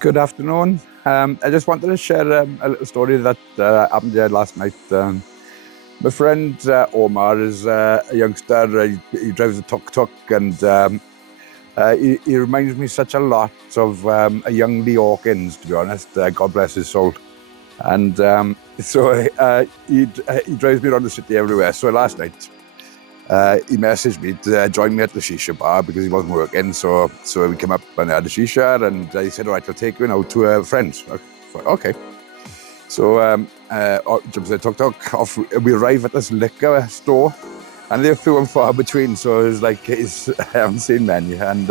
Good afternoon. I just wanted to share a little story that happened here last night. My friend Omar is a youngster. He drives a tuk-tuk, and he reminds me such a lot of a young Lee Hawkins, to be honest. God bless his soul. And so he drives me around the city everywhere. So last night, he messaged me to join me at the shisha bar because he wasn't working. So we came up and had a shisha, and he said, "All right, I'll take you now to a friend's." I thought, okay. So jumps in the tuk-tuk, off. We arrive at this liquor store, and they're few and far between. So it was like, I haven't seen many. And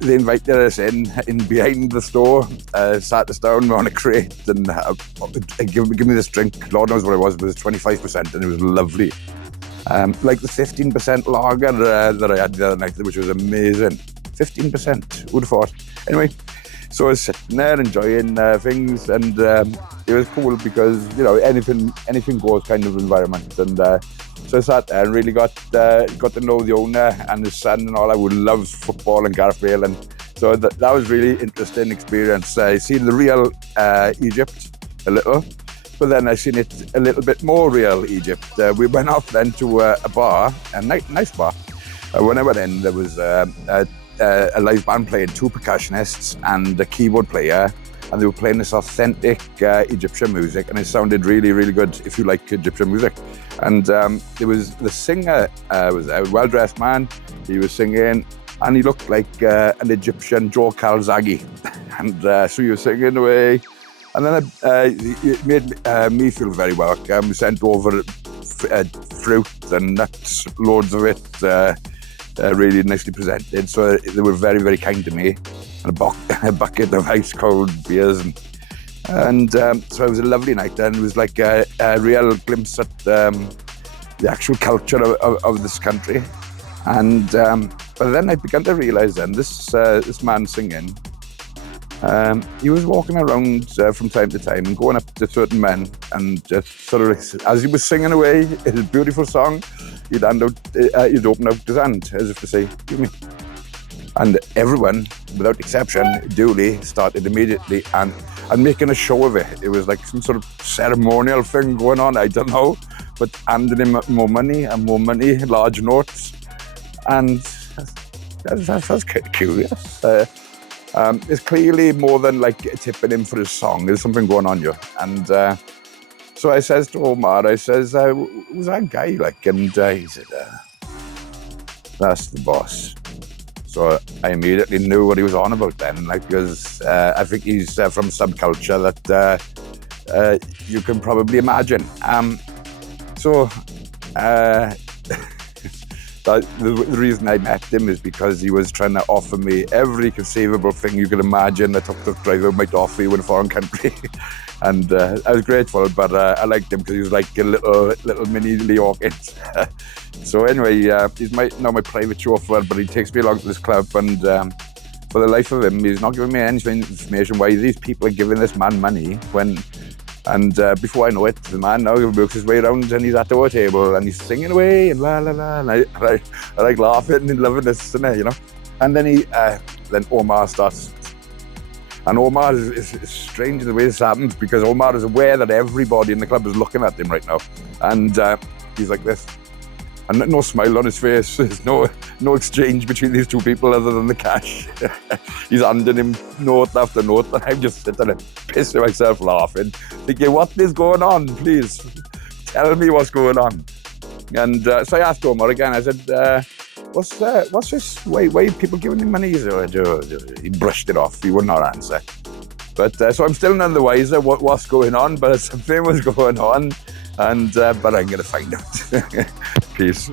they invited us in behind the store, sat us down on a crate, and give me this drink. Lord knows what it was 25%, and it was lovely. Like the 15% lager that I had the other night, which was amazing. 15%, who'd have thought? Anyway, so I was sitting there enjoying things, and it was cool because, you know, anything goes kind of environment. And so I sat there and really got to know the owner and his son and all. I would love football and Gareth Bale, and so that was really interesting experience. I seen the real Egypt a little, but then I seen it a little bit more real Egypt. We went off then to a bar, a nice bar. When I went in, there was a live band playing, 2 percussionists and a keyboard player, and they were playing this authentic Egyptian music, and it sounded really, really good if you like Egyptian music. And there was the singer, was a well-dressed man. He was singing, and he looked like an Egyptian Joe Calzaghe. And so he was singing away, and then it made me feel very welcome. We sent over fruit and nuts, loads of it, really nicely presented. So they were very, very kind to me, and a bucket of ice cold beers, and so it was a lovely night. And it was like a real glimpse at the actual culture of this country. And but then I began to realize then this man singing, he was walking around from time to time and going up to certain men, and just sort of, as he was singing away his beautiful song, he'd open up his hand as if to say, "Give me." And everyone, without exception, duly started immediately and making a show of it. It was like some sort of ceremonial thing going on, I don't know, but handing him more money, large notes. And that's kind of curious. It's clearly more than like tipping him for his song. There's something going on here. And so I says to Omar, I says, "Who's that guy like?" And he said, "That's the boss." So I immediately knew what he was on about then, like, because I think he's from subculture that you can probably imagine. The reason I met him is because he was trying to offer me every conceivable thing you could imagine a tuk-tuk driver might offer you in a foreign country. And I was grateful, but I liked him because he was like a little mini Lee Hawkins. So anyway, he's now my private chauffeur, but he takes me along to this club, and for the life of him, he's not giving me any information why these people are giving this man money when. And before I know it, the man now works his way around, and he's at our table, and he's singing away, and la la la, and I like laughing and loving this, you know. And then then Omar starts, and Omar is strange the way this happens, because Omar is aware that everybody in the club is looking at him right now, and he's like this, and no smile on his face. There's no exchange between these two people other than the cash. He's handing him note after note, and I'm just sitting there pissing myself laughing, thinking, what is going on? Please tell me what's going on. And so I asked Omar again. I said, what's this? Why are people giving him money? He brushed it off. He would not answer. But so I'm still none the wiser what's going on, but something was going on, and but I'm going to find out. Peace.